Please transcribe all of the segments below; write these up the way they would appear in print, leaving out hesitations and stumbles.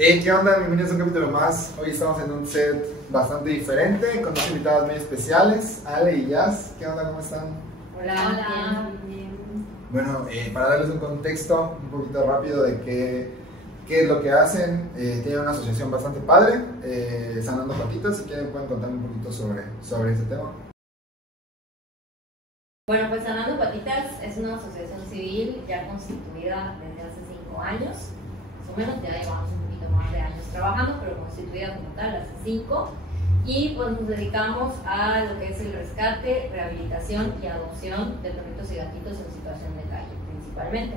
¿Qué onda? Bienvenidos a un capítulo más. Hoy estamos en un set bastante diferente, con dos invitadas muy especiales, Ale y Jazz. ¿Qué onda? ¿Cómo están? Hola. Hola. Bien. Bueno, para darles un contexto un poquito rápido de qué es lo que hacen, tienen una asociación bastante padre, Sanando Patitas. Si quieren pueden contarme un poquito sobre ese tema. Bueno, pues Sanando Patitas es una asociación civil ya constituida desde hace 5 años, más o menos, ya llevamos un poquito más de años trabajando, pero constituida como tal hace 5. Y pues nos dedicamos a lo que es el rescate, rehabilitación y adopción de perritos y gatitos en situación de calle, principalmente.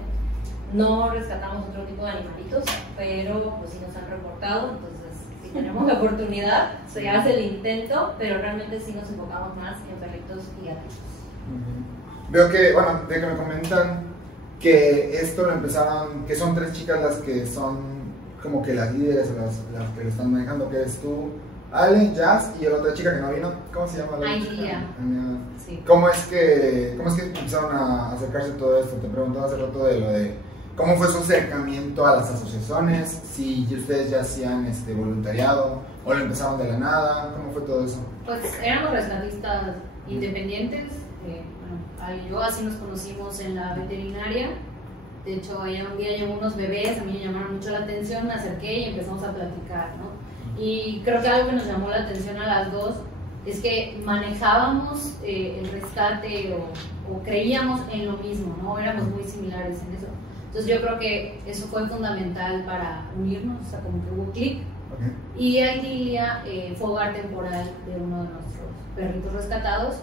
No rescatamos otro tipo de animalitos, pero pues sí nos han reportado, entonces si tenemos la oportunidad, se hace el intento, pero realmente sí nos enfocamos más en perritos y gatitos. Veo que, bueno, de que me comentan que esto lo empezaron, que son 3 chicas las que son como que las líderes o las que lo están manejando, que eres tú, Ale, Jazz y la otra chica que no vino. ¿Cómo se llama la otra chica? Ailia. Sí. ¿Cómo es que empezaron a acercarse a todo esto? Te preguntaba hace rato de lo de cómo fue su acercamiento a las asociaciones, si ustedes ya hacían voluntariado o lo empezaron de la nada, ¿cómo fue todo eso? Pues éramos rescatistas independientes. Bueno, yo así nos conocimos en la veterinaria. De hecho, ella un día llevó unos bebés, a mí me llamaron mucho la atención, me acerqué y empezamos a platicar, ¿no? Y creo que algo que nos llamó la atención a las dos es que manejábamos el rescate o creíamos en lo mismo, ¿no? Éramos muy similares en eso. Entonces yo creo que eso fue fundamental para unirnos, o sea, como que hubo clic. Okay. Y Ailia fue hogar temporal de uno de nuestros perritos rescatados.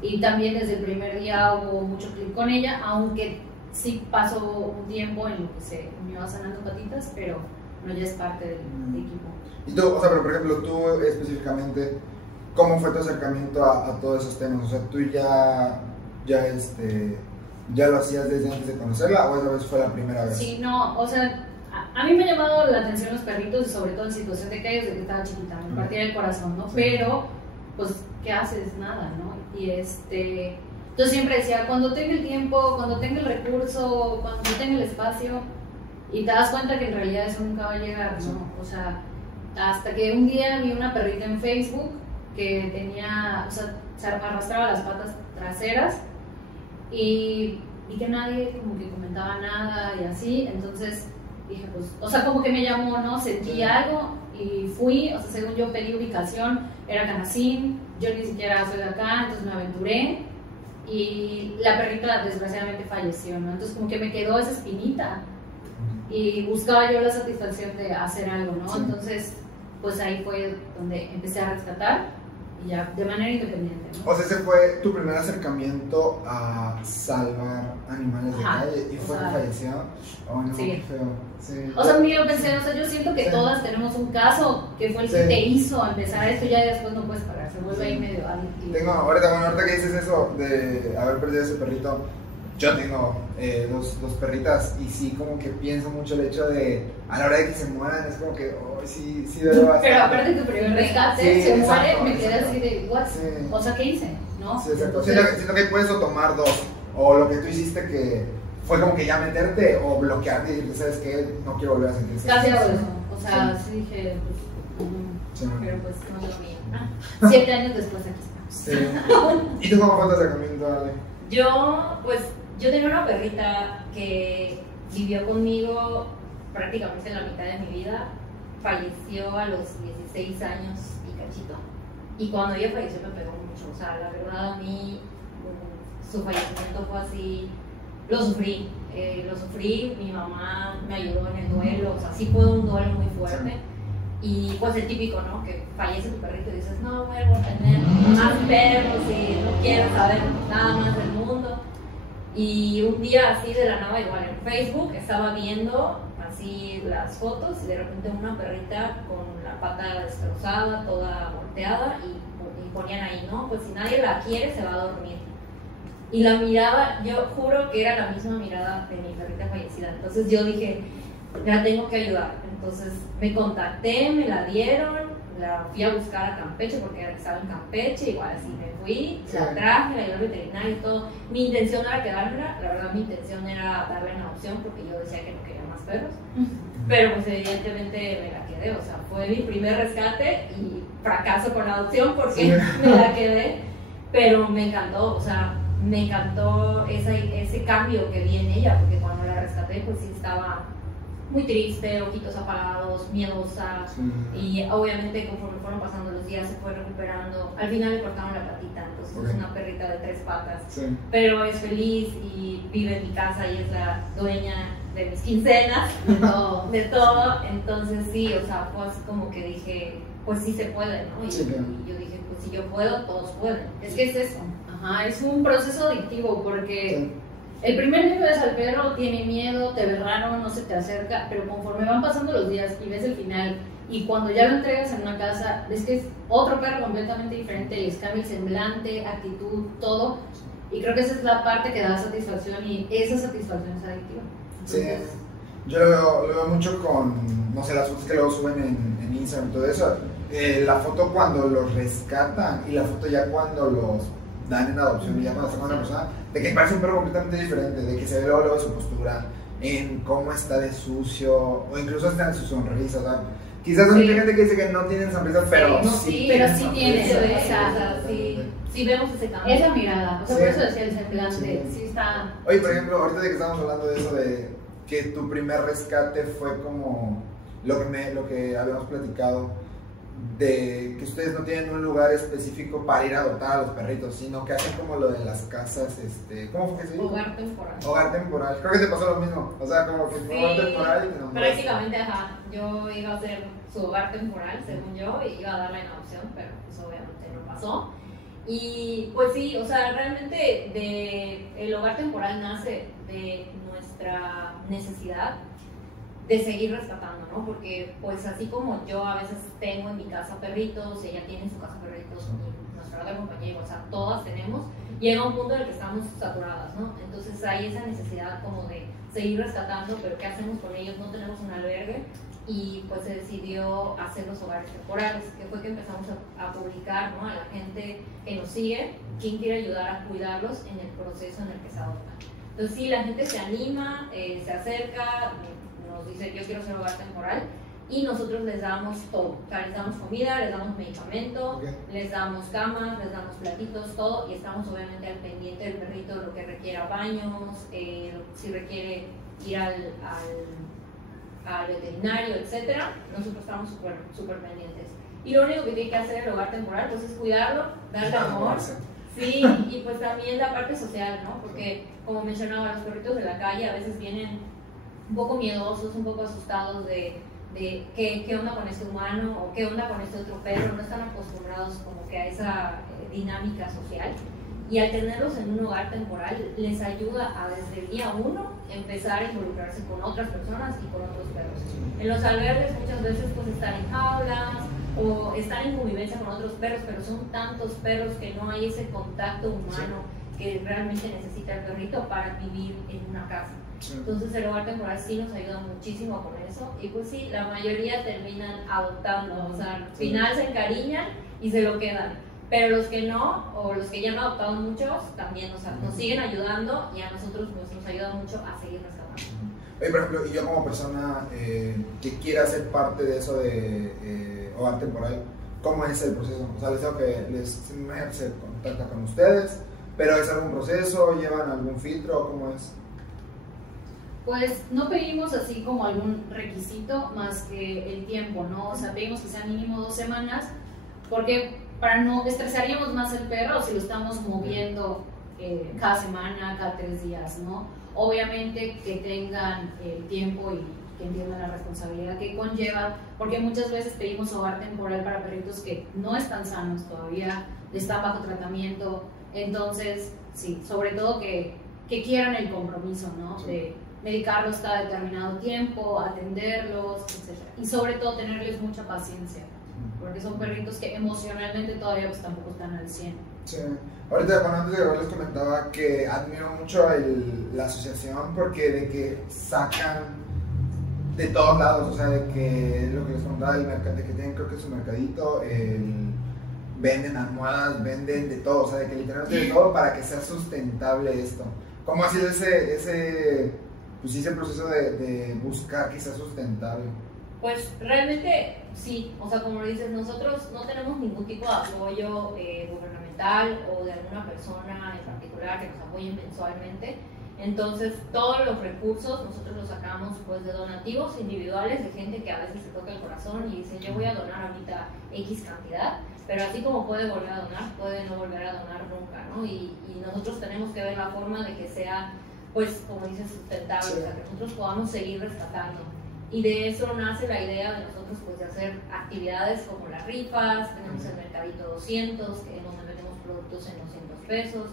Y también desde el primer día hubo mucho clic con ella, aunque sí pasó un tiempo en lo que se unió a Sanando Patitas, pero no, ya es parte del equipo. Y tú, o sea, pero por ejemplo, tú específicamente, ¿cómo fue tu acercamiento a todos esos temas? O sea, ¿tú ya lo hacías desde antes de conocerla o esa vez fue la primera vez? Sí, no, o sea, a mí me ha llamado la atención los perritos y sobre todo en situación de calle desde que estaba chiquita, me partía el corazón, ¿no? Sí. Pero, pues, ¿qué haces? Nada, ¿no? Y yo siempre decía, cuando tenga el tiempo, cuando tenga el recurso, cuando tenga el espacio, y te das cuenta que en realidad eso nunca va a llegar, ¿no? Sí. O sea, hasta que un día vi una perrita en Facebook que tenía, o sea, se arrastraba las patas traseras y que nadie como que comentaba nada y así, entonces dije, pues, o sea, como que me llamó, ¿no? Sentí algo y fui, o sea, según yo pedí ubicación, era Canacín, yo ni siquiera soy de acá, entonces me aventuré y la perrita desgraciadamente falleció, ¿no? Entonces como que me quedó esa espinita y buscaba yo la satisfacción de hacer algo, ¿no? Sí. Entonces, pues ahí fue donde empecé a rescatar y ya de manera independiente, ¿no? O sea, ese fue tu primer acercamiento a salvar animales de calle y fue que falleció. Oh, no, sí. Qué feo. Sí. O sea, mira, pensé, o sea, yo siento que todas tenemos un caso que fue el que te hizo empezar esto y ya después no puedes parar, se vuelve ahí medio adictivo. Ahorita que dices eso de haber perdido ese perrito, yo tengo dos perritas y sí como que pienso mucho el hecho de a la hora de que se mueran, es como que oh, sí duele bastante. Pero aparte tu primer rescate se muere, me quedé así de what? Sí. O sea, ¿qué hice? ¿No? Sí, exacto. Siento que puedes o tomar dos, o lo que tú hiciste que fue como que ya meterte o bloquearte y decirte, ¿sabes qué? No quiero volver a sentir eso. Casi hago eso, o sea, sí dije, pues, sí. Pero pues no es lo mío. 7 años después aquí estamos. Sí. ¿Y tú cómo fue tu acercamiento, Ale? Yo tenía una perrita que vivió conmigo prácticamente la mitad de mi vida. Falleció a los 16 años y cachito. Y cuando ella falleció me pegó mucho. O sea, la verdad a mí su fallecimiento fue así. Lo sufrí. Mi mamá me ayudó en el duelo. O sea, sí fue un duelo muy fuerte. Y pues el típico, ¿no? Que fallece tu perrito y dices, no vuelvo a tener más perros y no quiero saber nada más del mundo. Y un día así de la nada, igual en Facebook, estaba viendo así las fotos y de repente una perrita con la pata destrozada, toda volteada y ponían ahí, ¿no? Pues si nadie la quiere se va a dormir. Y la miraba, yo juro que era la misma mirada de mi perrita fallecida. Entonces yo dije, la tengo que ayudar. Entonces me contacté, me la dieron, la fui a buscar a Campeche porque estaba en Campeche, igual así me fui, Sí. la traje, la llevé al veterinario y todo. Mi intención no era quedármela, la verdad mi intención era darle en adopción porque yo decía que no quería más perros, pero pues evidentemente me la quedé, o sea, fue mi primer rescate y fracaso con la adopción porque Sí. me la quedé, pero me encantó, o sea, me encantó ese cambio que vi en ella, porque cuando la rescaté pues sí estaba muy triste, ojitos apagados, miedosa, Sí. y obviamente conforme fueron pasando los días se fue recuperando. Al final le cortaron la patita, entonces Ok. es una perrita de 3 patas, Sí. pero es feliz y vive en mi casa y es la dueña de mis quincenas, De todo. de todo. Entonces sí, o sea, fue así como que dije, pues sí se puede, ¿no? Y, Sí, claro. y yo dije, pues si yo puedo, todos pueden. Es que es eso. Ajá, es un proceso adictivo porque Sí. el primer día que ves al perro tiene miedo, te ve raro, no se te acerca, pero conforme van pasando los días y ves el final y cuando ya lo entregas en una casa, ves que es otro perro completamente diferente, les cambia el semblante, actitud, todo. Y creo que esa es la parte que da satisfacción y esa satisfacción es adictiva. Sí, Entonces, yo lo veo mucho con, no sé, las fotos que luego suben en Instagram y todo eso. La foto cuando los rescatan y la foto ya cuando los dan en adopción y ya cuando están con una persona, de que parece un perro completamente diferente, de que se ve luego su postura, en cómo está de sucio, o incluso hasta en su sonrisa. O sea, quizás hay Sí. gente que dice que no tienen sonrisa, pero no, sí, sí, pero sí sonrisa. tienen, se ve, o sea, sí vemos ese cambio. esa mirada, o sea, Sí. por eso decía el semblante, Sí. sí está. Oye, por ejemplo, ahorita de que estamos hablando de eso, de que tu primer rescate fue como lo que habíamos platicado, de que ustedes no tienen un lugar específico para ir a adoptar a los perritos, sino que hacen como lo de las casas, ¿cómo fue que se dijo? Hogar temporal. Hogar temporal. Creo que te pasó lo mismo, o sea, como que fue hogar temporal y no. Prácticamente, ajá. Yo iba a hacer su hogar temporal, según yo, y iba a darla en adopción, pero pues obviamente no pasó. Y pues sí, o sea, realmente el hogar temporal nace de nuestra necesidad de seguir rescatando, ¿no? Porque pues así como yo a veces tengo en mi casa perritos, ella tiene en su casa perritos, y nuestra otra compañera, o sea, todas tenemos, llega un punto en el que estamos saturadas, ¿no? Entonces hay esa necesidad como de seguir rescatando, pero ¿qué hacemos con ellos? No tenemos un albergue y pues se decidió hacer los hogares temporales, que fue que empezamos a publicar, ¿no? A la gente que nos sigue, quién quiere ayudar a cuidarlos en el proceso en el que se adoptan. Entonces sí, la gente se anima, se acerca, nos dice yo quiero hacer hogar temporal y nosotros les damos todo, o sea, les damos comida, les damos medicamento, Ok. les damos camas, les damos platitos, todo, y estamos obviamente al pendiente del perrito, lo que requiera baños, si requiere ir al veterinario, etcétera, nosotros estamos súper pendientes. Y lo único que tiene que hacer el hogar temporal pues es cuidarlo, darle amor. Sí, y pues también la parte social, ¿no? Porque como mencionaba, los perritos de la calle a veces vienen un poco miedosos, un poco asustados de qué onda con este humano o qué onda con este otro perro, no están acostumbrados como que a esa dinámica social. Y al tenerlos en un hogar temporal les ayuda a desde el día 1 empezar a involucrarse con otras personas y con otros perros. En los albergues muchas veces pues están en jaulas o están en convivencia con otros perros, pero son tantos perros que no hay ese contacto humano que realmente necesita el perrito para vivir en una casa. Entonces el hogar temporal sí nos ayuda muchísimo con eso y pues sí, la mayoría terminan adoptando, o sea, al final se encariñan y se lo quedan, pero los que no, o los que ya han adoptado muchos, también nos siguen ayudando y a nosotros pues, nos ayuda mucho a seguir rescatando. Oye, por ejemplo, y yo como persona que quiera ser parte de eso de hogar temporal, ¿cómo es el proceso? O sea, les digo que se contacta con ustedes, pero ¿es algún proceso? ¿Llevan algún filtro? ¿Cómo es? Pues no pedimos así como algún requisito más que el tiempo, ¿no? O sea, pedimos que sea mínimo 2 semanas, porque para no estresaríamos más el perro si lo estamos moviendo cada semana, cada 3 días, ¿no? Obviamente que tengan el tiempo y que entiendan la responsabilidad que conlleva, porque muchas veces pedimos hogar temporal para perritos que no están sanos todavía, están bajo tratamiento, entonces, sí, sobre todo que quieran el compromiso, ¿no? De medicarlos cada determinado tiempo, atenderlos, etc. Y sobre todo tenerles mucha paciencia, porque son perritos que emocionalmente todavía pues tampoco están al 100. Sí. Ahorita, bueno, antes de grabar les comentaba que admiro mucho la asociación porque de que sacan de todos lados, o sea, de que lo que les contaba del mercado, de que tienen creo que su mercadito, venden almohadas, venden de todo, o sea, de que literalmente de todo para que sea sustentable esto. ¿Cómo ha sido ese proceso de buscar que sea sustentable? Pues realmente sí, o sea, como lo dices, nosotros no tenemos ningún tipo de apoyo gubernamental o de alguna persona en particular que nos apoye mensualmente. Entonces, todos los recursos nosotros los sacamos pues de donativos individuales de gente que a veces se toca el corazón y dice, yo voy a donar ahorita X cantidad, pero así como puede volver a donar, puede no volver a donar nunca, ¿no? Y nosotros tenemos que ver la forma de que sea, pues, como dices, sustentable, sí. O sea, que nosotros podamos seguir rescatando. Y de eso nace la idea de nosotros, pues, de hacer actividades como las rifas, tenemos el Mercadito 200, que es donde vendemos productos en 200 pesos,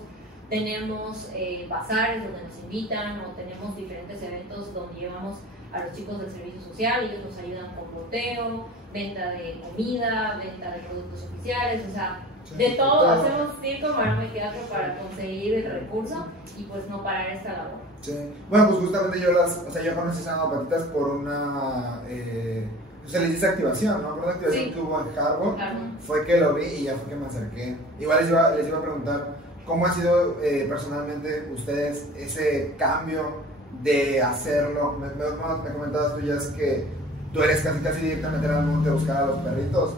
tenemos bazares donde nos invitan, o tenemos diferentes eventos donde llevamos a los chicos del servicio social, ellos nos ayudan con boteo, venta de comida, venta de productos oficiales, o sea, sí, de todo, hacemos circo, maroma y teatro para conseguir el recurso y pues no parar esta labor. Sí, bueno, pues justamente yo conocí Sanando Patitas por una, se les dice activación, ¿no? Por una activación sí. Que hubo en Harvard, claro. Fue que lo vi y ya fue que me acerqué. Igual les iba a preguntar, ¿cómo ha sido personalmente ustedes ese cambio de hacerlo? Me comentabas tú ya es que tú eres casi directamente al mundo de buscar a los perritos,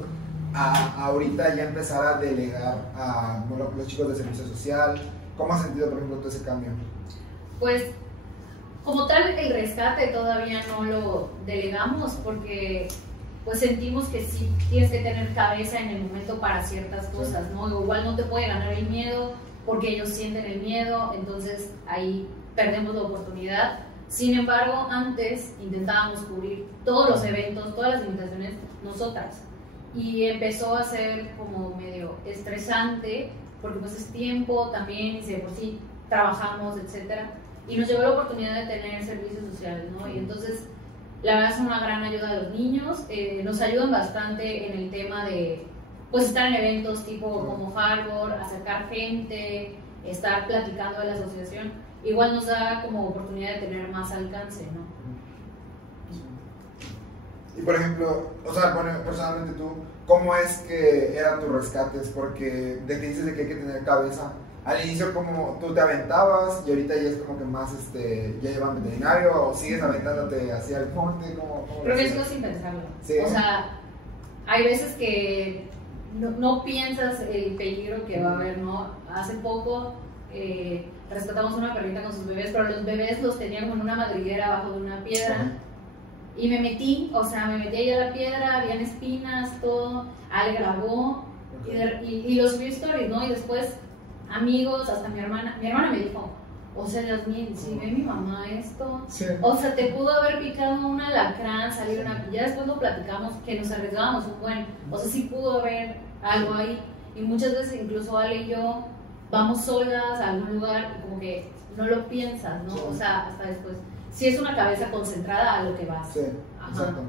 a ahorita ya empezar a delegar a los chicos de servicio social. ¿Cómo has sentido, por ejemplo, todo ese cambio? Pues, como tal, el rescate todavía no lo delegamos porque pues sentimos que sí tienes que tener cabeza en el momento para ciertas cosas, ¿no? Igual no te puede ganar el miedo porque ellos sienten el miedo, entonces ahí perdemos la oportunidad. Sin embargo, antes intentábamos cubrir todos los eventos, todas las invitaciones nosotras, y empezó a ser como medio estresante porque pues es tiempo también y si de por sí trabajamos, etcétera, y nos llegó la oportunidad de tener servicios sociales, ¿no? Y entonces la verdad es una gran ayuda a los niños, nos ayudan bastante en el tema de pues estar en eventos tipo como Harbor, acercar gente, estar platicando de la asociación, igual nos da como oportunidad de tener más alcance, ¿no? Y por ejemplo, o sea, bueno, personalmente tú, ¿cómo es que eran tus rescates? Porque de que dices de que hay que tener cabeza, al inicio como tú te aventabas y ahorita ya es como que más, ya llevan veterinario o sigues aventándote hacia el monte, ¿cómo creo que eso es sin pensarlo, ¿sí? O sea, hay veces que no piensas el peligro que va a haber, ¿no? Hace poco rescatamos una perrita con sus bebés, pero los bebés los tenían como en una madriguera abajo de una piedra. Y me metí ahí a la piedra, habían espinas, todo. Ale grabó y lo subió stories, ¿no? Y después, amigos, hasta mi hermana me dijo, o sea, Yasmín, si ve mi mamá esto, sí. O sea, te pudo haber picado un alacrán, salir una pilla. Después lo platicamos, que nos arriesgábamos un buen, o sea, sí pudo haber algo ahí. Y muchas veces, incluso Ale y yo, vamos solas a algún lugar y como que no lo piensas, ¿no? Sí. O sea, hasta después. Si es una cabeza concentrada a lo que vas. Sí, exacto.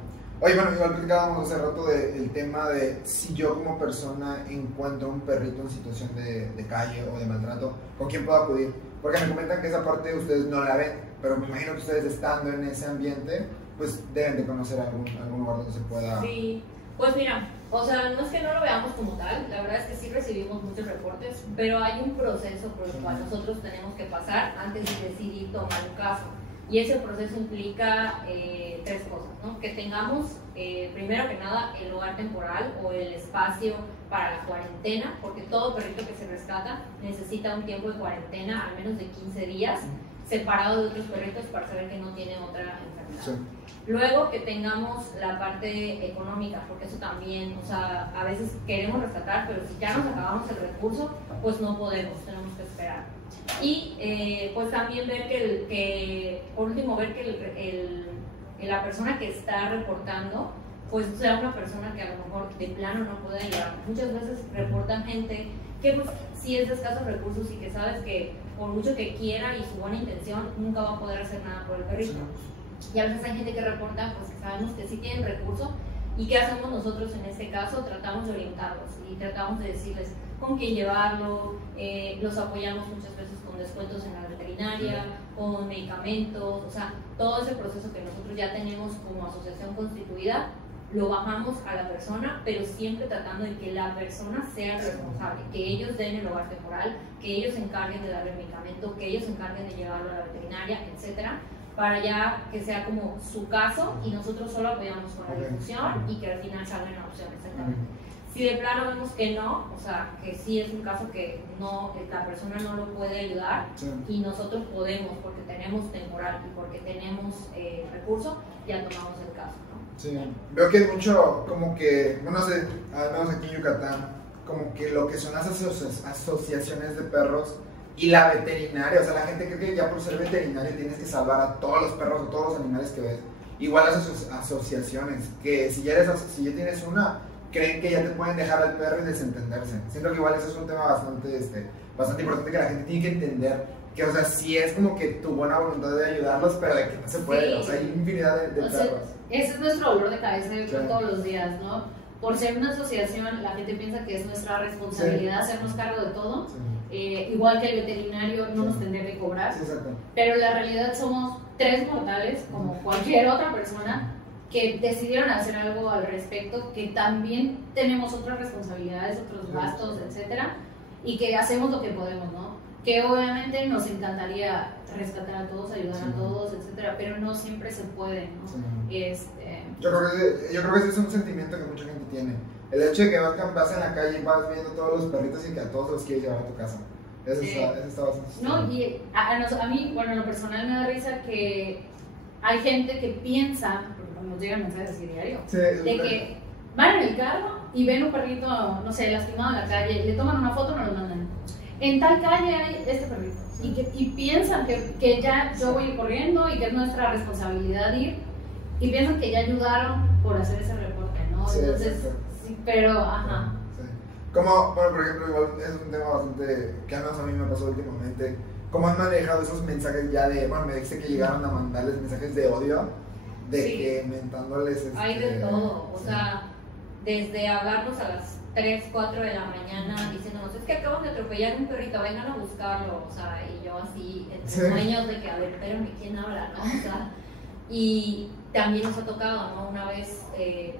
Oye, bueno, igual platicábamos hace rato del tema de si yo como persona encuentro un perrito en situación de calle o de maltrato, ¿con quién puedo acudir? Porque me comentan que esa parte ustedes no la ven, pero me imagino que ustedes estando en ese ambiente, pues deben de conocer algún lugar donde se pueda... Sí, pues mira, o sea, no es que no lo veamos como tal, la verdad es que sí recibimos muchos reportes, pero hay un proceso por el cual nosotros tenemos que pasar antes de decidir tomar un caso. Y ese proceso implica tres cosas, ¿no? Que tengamos, primero que nada, el lugar temporal o el espacio para la cuarentena, porque todo perrito que se rescata necesita un tiempo de cuarentena, al menos de 15 días, separado de otros perritos para saber que no tiene otra enfermedad. Sí. Luego que tengamos la parte económica, porque eso también, o sea, a veces queremos rescatar, pero si ya nos acabamos el recurso, pues no podemos, tenemos que esperar. Y pues también ver por último, ver que la persona que está reportando, pues sea una persona que a lo mejor de plano no puede ayudar. Muchas veces reportan gente que pues sí es de escasos recursos y que sabes que por mucho que quiera y su buena intención, nunca va a poder hacer nada por el perrito. Y a veces hay gente que reporta pues que sabemos que sí tienen recursos. ¿Y qué hacemos nosotros en este caso? Tratamos de orientarlos y tratamos de decirles con quién llevarlo, los apoyamos muchas veces con descuentos en la veterinaria, con medicamentos, o sea, todo ese proceso que nosotros ya tenemos como asociación constituida, lo bajamos a la persona, pero siempre tratando de que la persona sea el responsable, que ellos den el hogar temporal, que ellos se encarguen de darle el medicamento, que ellos se encarguen de llevarlo a la veterinaria, etcétera, para ya que sea como su caso y nosotros solo apoyamos con la difusión y que al final salga en opción, exactamente. Si de plano vemos que no, o sea, que sí es un caso que no, que la persona no lo puede ayudar, sí, y nosotros podemos, porque tenemos temporal y porque tenemos recurso, ya tomamos el caso, ¿no? Sí, veo que hay mucho, como que, bueno, no sé, al menos aquí en Yucatán, como que lo que son las asociaciones de perros y la veterinaria, o sea, la gente cree que ya por ser veterinario tienes que salvar a todos los perros o todos los animales que ves. Igual las asociaciones, que si ya tienes una, creen que ya te pueden dejar al perro y desentenderse. Siento que igual eso es un tema bastante importante que la gente tiene que entender. Que, o sea, sí es como que tu buena voluntad de ayudarlos, pero de que no se puede. Sí. O sea, hay infinidad de perros. Ese es nuestro dolor de cabeza todos los días, ¿no? Por ser una asociación, la gente piensa que es nuestra responsabilidad hacernos cargo de todo. Igual que el veterinario no nos tendría que cobrar. Pero la realidad somos 3 mortales, como cualquier otra persona, que decidieron hacer algo al respecto, que también tenemos otras responsabilidades, otros gastos, etcétera, y que hacemos lo que podemos, ¿no? Que obviamente nos encantaría rescatar a todos, ayudar a todos, etcétera, pero no siempre se puede, ¿no? Yo creo que ese es un sentimiento que mucha gente tiene. El hecho de que vas en la calle y vas viendo todos los perritos y que a todos los quieres llevar a tu casa. Eso está bastante. No, y a mí, bueno, en lo personal me da risa que hay gente que piensa, porque nos llegan mensajes así diario, de que van en el carro y ven un perrito, no sé, lastimado en la calle, le toman una foto y nos lo mandan. En tal calle hay este perrito. Y piensan que ya yo voy corriendo y que es nuestra responsabilidad ir, y piensan que ya ayudaron por hacer ese reporte, ¿no? Sí, entonces, sí, pero, ajá. Sí. Como, bueno, por ejemplo, igual es un tema bastante, que al menos a mí me pasó últimamente, ¿cómo han manejado esos mensajes ya de, bueno, me dijiste que llegaron a mandarles mensajes de odio, de que mentándoles... Hay de todo, o sea, desde hablarnos a las 3, 4 de la mañana diciéndonos, es que acaban de atropellar un perrito, vengan a buscarlo, o sea, y yo así, entre sueños de que, a ver, espérame, ¿quién habla, no? O sea, y también nos ha tocado, ¿no? Una vez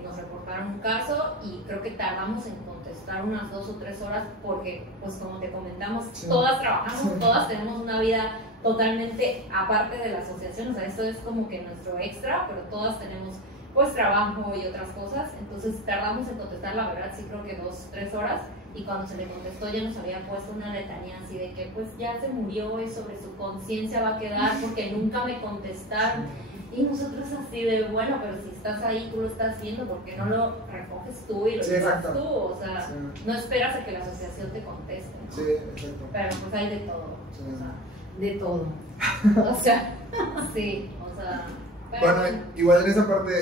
nos reportaron un caso y creo que tardamos en contestar unas 2 o 3 horas porque, pues como te comentamos, todas trabajamos, todas tenemos una vida totalmente aparte de la asociación, o sea, esto es como que nuestro extra, pero todas tenemos pues trabajo y otras cosas, entonces tardamos en contestar, la verdad sí creo que 2 o 3 horas, y cuando se le contestó ya nos había puesto una letanía así de que pues ya se murió y sobre su conciencia va a quedar porque nunca me contestaron, y nosotros así de bueno, pero si estás ahí tú lo estás viendo, ¿por qué no lo recoges tú y lo llevas tú? O sea, no esperas a que la asociación te conteste, ¿no? Sí, exacto. Pero pues hay de todo, o sea, de todo. O sea, sí, o sea... Bueno, igual en esa parte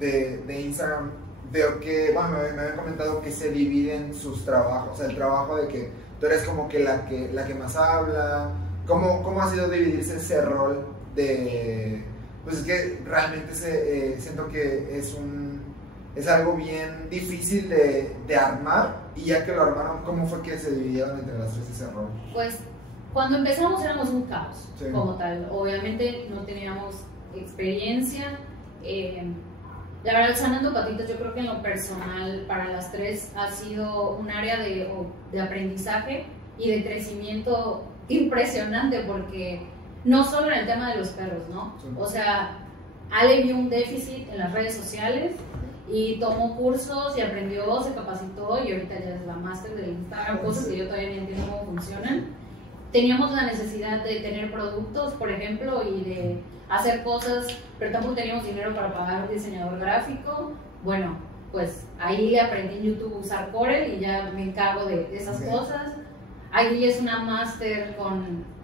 de Instagram veo que, bueno, me habían comentado que se dividen sus trabajos, o sea, el trabajo de que tú eres como que la que más habla. ¿Cómo ha sido dividirse ese rol de, pues es que realmente siento que es algo bien difícil de armar, y ya que lo armaron, ¿cómo fue que se dividieron entre las 3 ese rol? Pues cuando empezamos éramos un caos, como tal, obviamente no teníamos experiencia. La verdad, Sanando Patitos, yo creo que en lo personal para las 3 ha sido un área de aprendizaje y de crecimiento impresionante, porque no solo en el tema de los perros, ¿no? O sea, Ale vio un déficit en las redes sociales y tomó cursos y aprendió, se capacitó, y ahorita ya es la máster del Instagram, cosas que yo todavía no entiendo cómo funcionan. Teníamos la necesidad de tener productos, por ejemplo, y de hacer cosas, pero tampoco teníamos dinero para pagar un diseñador gráfico. Bueno, pues ahí le aprendí en YouTube a usar Corel y ya me encargo de esas cosas. Ahí es una máster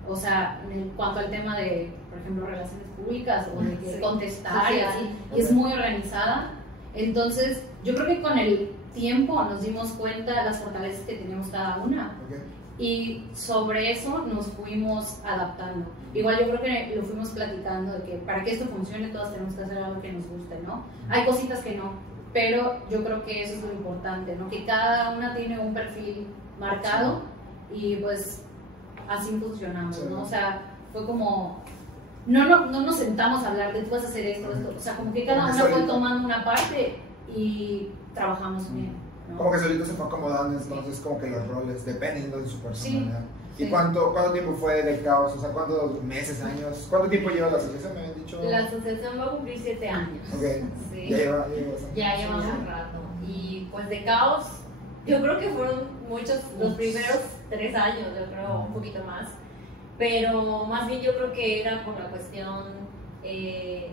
o sea, en cuanto al tema de, por ejemplo, relaciones públicas o de contestar y así, y es muy organizada. Entonces, yo creo que con el tiempo nos dimos cuenta de las fortalezas que teníamos cada una. Y sobre eso nos fuimos adaptando. Igual yo creo que lo fuimos platicando de que para que esto funcione todas tenemos que hacer algo que nos guste, ¿no? Hay cositas que no, pero yo creo que eso es lo importante, ¿no? Que cada una tiene un perfil marcado y pues así funcionamos, ¿no? O sea, fue como, no nos sentamos a hablar de tú vas a hacer esto, o sea, como que cada una fue tomando una parte y trabajamos bien, ¿no? Como que solito se fue acomodando, entonces como que los roles, dependiendo de su personalidad. Sí, ¿Y cuánto tiempo fue del caos? O sea, ¿cuántos meses, años? ¿Cuánto tiempo lleva la asociación? Me habían dicho. La asociación va a cumplir 7 años. Ok. Sí. Ya lleva un rato. Y pues de caos, yo creo que fueron muchos, los primeros 3 años, yo creo, un poquito más. Pero más bien yo creo que era por la cuestión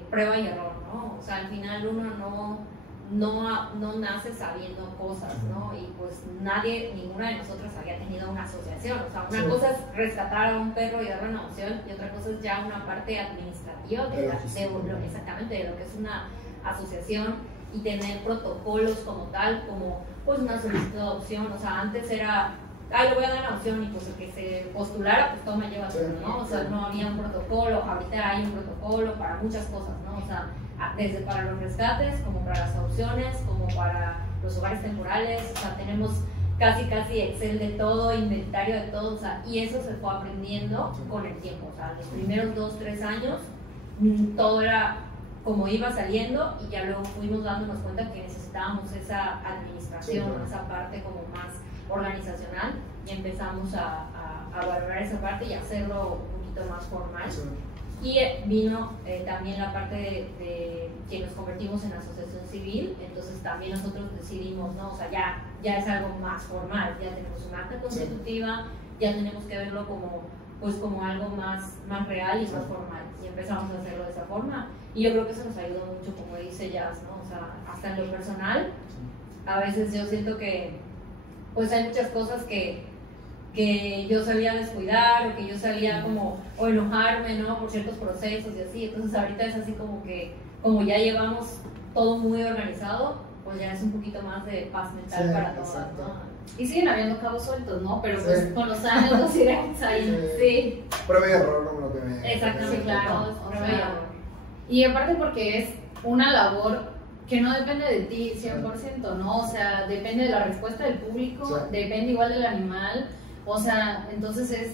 prueba y error, ¿no? O sea, al final uno no nace sabiendo cosas, ¿no? Y pues ninguna de nosotras había tenido una asociación. O sea, una cosa es rescatar a un perro y darle una adopción, y otra cosa es ya una parte administrativa exactamente de lo que es una asociación, y tener protocolos como tal, como pues una solicitud de adopción. O sea, antes era, le voy a dar una adopción, y pues el que se postulara, pues toma, lleva todo, ¿no? O sea, no había un protocolo. Ahorita hay un protocolo para muchas cosas, ¿no? O sea, desde para los rescates, como para las adopciones, como para los hogares temporales. O sea, tenemos casi Excel de todo, inventario de todo, o sea, y eso se fue aprendiendo con el tiempo. O sea, los primeros 2-3 años todo era como iba saliendo, y ya luego fuimos dándonos cuenta que necesitábamos esa administración, esa parte como más organizacional, y empezamos a valorar esa parte y hacerlo un poquito más formal. Y vino también la parte de que nos convertimos en asociación civil, entonces también nosotros decidimos, ¿no? O sea, ya es algo más formal, ya tenemos un acta constitutiva, ya tenemos que verlo como algo más real y más formal, y empezamos a hacerlo de esa forma, y yo creo que eso nos ayudó mucho, como dice Jazz, ¿no? O sea, hasta en lo personal, a veces yo siento que pues hay muchas cosas que yo sabía descuidar, o que yo sabía o enojarme, ¿no? Por ciertos procesos y así. Entonces ahorita es así como ya llevamos todo muy organizado, pues ya es un poquito más de paz mental para todos, ¿no? Y siguen habiendo cabos sueltos, ¿no? Pero pues con los años los iremos ahí. Sí. Prueba y error, como lo que me... Exactamente, claro. Prueba y error. Y aparte porque es una labor que no depende de ti 100%, ¿no? O sea, depende de la respuesta del público, depende igual del animal. O sea, entonces es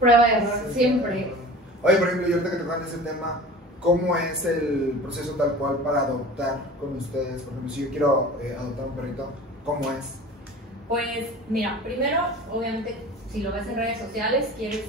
prueba y error siempre. Oye, por ejemplo, yo ahorita que tocan ese tema, ¿cómo es el proceso tal cual para adoptar con ustedes? Por ejemplo, si yo quiero adoptar un perrito, ¿cómo es? Pues mira, primero, obviamente, si lo ves en redes sociales, quieres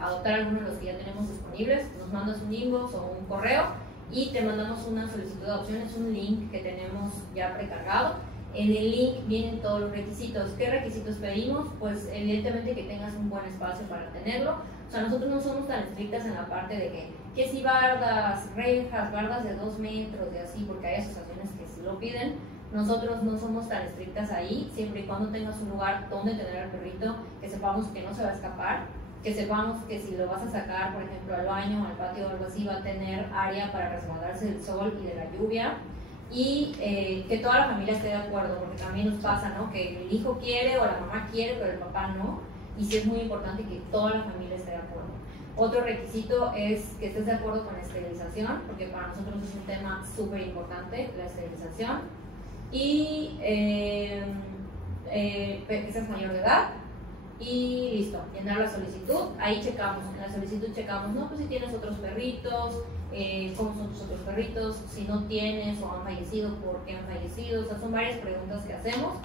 adoptar alguno de los que ya tenemos disponibles, nos mandas un inbox o un correo y te mandamos una solicitud de adopción. Es un link que tenemos ya precargado. En el link vienen todos los requisitos. ¿Qué requisitos pedimos? Pues evidentemente que tengas un buen espacio para tenerlo. O sea, nosotros no somos tan estrictas en la parte de que si bardas, rejas, bardas de 2 metros y así, porque hay asociaciones que sí lo piden. Nosotros no somos tan estrictas ahí, siempre y cuando tengas un lugar donde tener al perrito, que sepamos que no se va a escapar, que sepamos que si lo vas a sacar, por ejemplo, al baño, al patio o algo así, va a tener área para resguardarse del sol y de la lluvia. Y que toda la familia esté de acuerdo, porque también nos pasa, ¿no? Que el hijo quiere o la mamá quiere, pero el papá no, y sí es muy importante que toda la familia esté de acuerdo. Otro requisito es que estés de acuerdo con la esterilización, porque para nosotros es un tema súper importante, la esterilización, y que seas mayor de edad, y listo, llenar la solicitud. Ahí checamos, en la solicitud checamos, no, pues si tienes otros perritos, cómo son tus otros perritos, si no tienes o han fallecido, por qué han fallecido. O sea, son varias preguntas que hacemos.